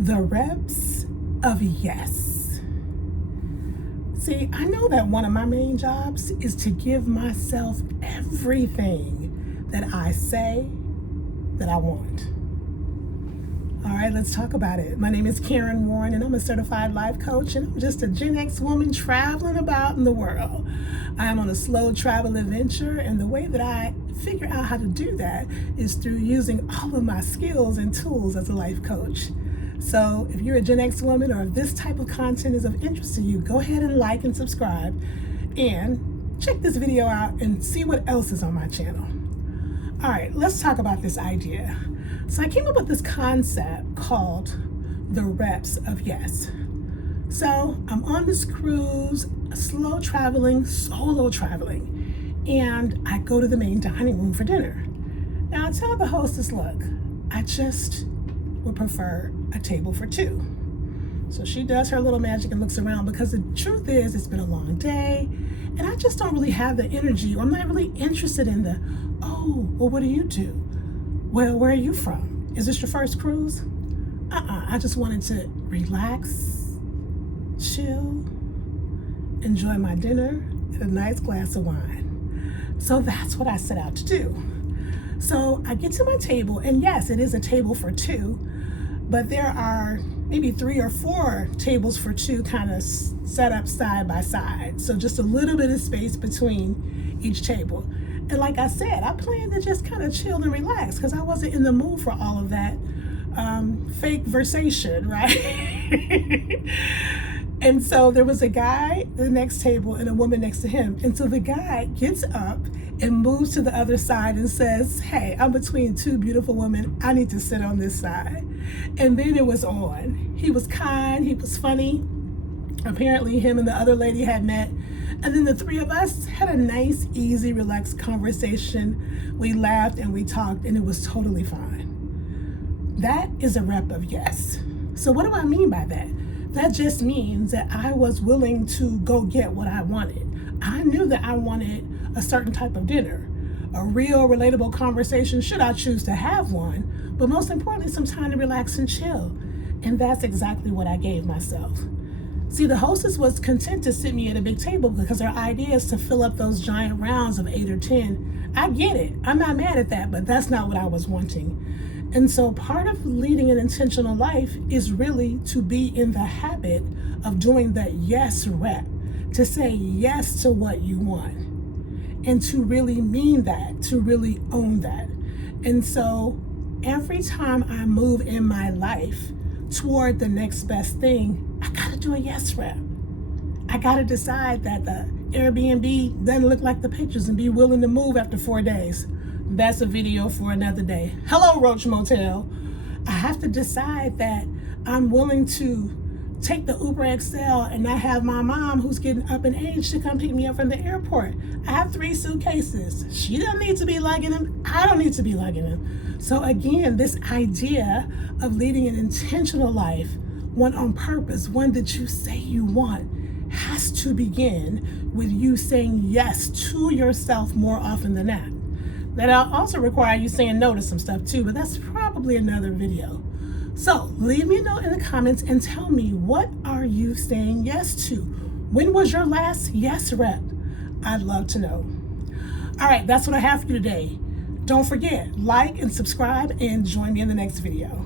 The reps of yes. See, I know that one of my main jobs is to give myself everything that I say that I want. All right, let's talk about it. My name is Karen Warren, and I'm a certified life coach, and I'm just a Gen X woman traveling about in the world. I am on a slow travel adventure, and the way that I figure out how to do that is through using all of my skills and tools as a life coach. So if you're a Gen X woman, or if this type of content is of interest to you, go ahead and like and subscribe, and check this video out and see what else is on my channel. All right, let's talk about this idea. So I came up with this concept called the reps of yes. So I'm on this cruise, solo traveling, and I go to the main dining room for dinner. Now I tell the hostess, look, I just would prefer a table for two. So she does her little magic and looks around, because the truth is it's been a long day and I just don't really have the energy, or I'm not really interested in the, oh, well, what do you do? Well, where are you from? Is this your first cruise? I just wanted to relax, chill, enjoy my dinner, and a nice glass of wine. So that's what I set out to do. So I get to my table, and yes, it is a table for two, but there are maybe 3 or 4 tables for two kind of set up side by side. So just a little bit of space between each table. And like I said, I planned to just kind of chill and relax, because I wasn't in the mood for all of that fake versation, right? And so there was a guy at the next table and a woman next to him. And so the guy gets up and moves to the other side and says, hey, I'm between two beautiful women. I need to sit on this side. And then it was on. He was kind, he was funny. Apparently him and the other lady had met. And then the three of us had a nice, easy, relaxed conversation. We laughed and we talked, and it was totally fine. That is a rep of yes. So what do I mean by that? That just means that I was willing to go get what I wanted. I knew that I wanted a certain type of dinner, a real relatable conversation, should I choose to have one, but most importantly, some time to relax and chill. And that's exactly what I gave myself. See, the hostess was content to sit me at a big table, because her idea is to fill up those giant rounds of 8 or 10. I get it. I'm not mad at that, but that's not what I was wanting. And so part of leading an intentional life is really to be in the habit of doing that yes rep, to say yes to what you want, and to really mean that, to really own that. And so every time I move in my life toward the next best thing, I gotta do a yes rep. I gotta decide that the Airbnb doesn't look like the pictures and be willing to move after 4 days. That's a video for another day. Hello, Roach Motel. I have to decide that I'm willing to take the Uber XL and not have my mom, who's getting up in age, to come pick me up from the airport. I have 3 suitcases. She doesn't need to be lugging them. I don't need to be lugging them. So again, this idea of leading an intentional life, one on purpose, one that you say you want, has to begin with you saying yes to yourself more often than not. That'll also require you saying no to some stuff too, but that's probably another video. So leave me a note in the comments and tell me, what are you saying yes to? When was your last yes rep? I'd love to know. All right, that's what I have for you today. Don't forget, like and subscribe, and join me in the next video.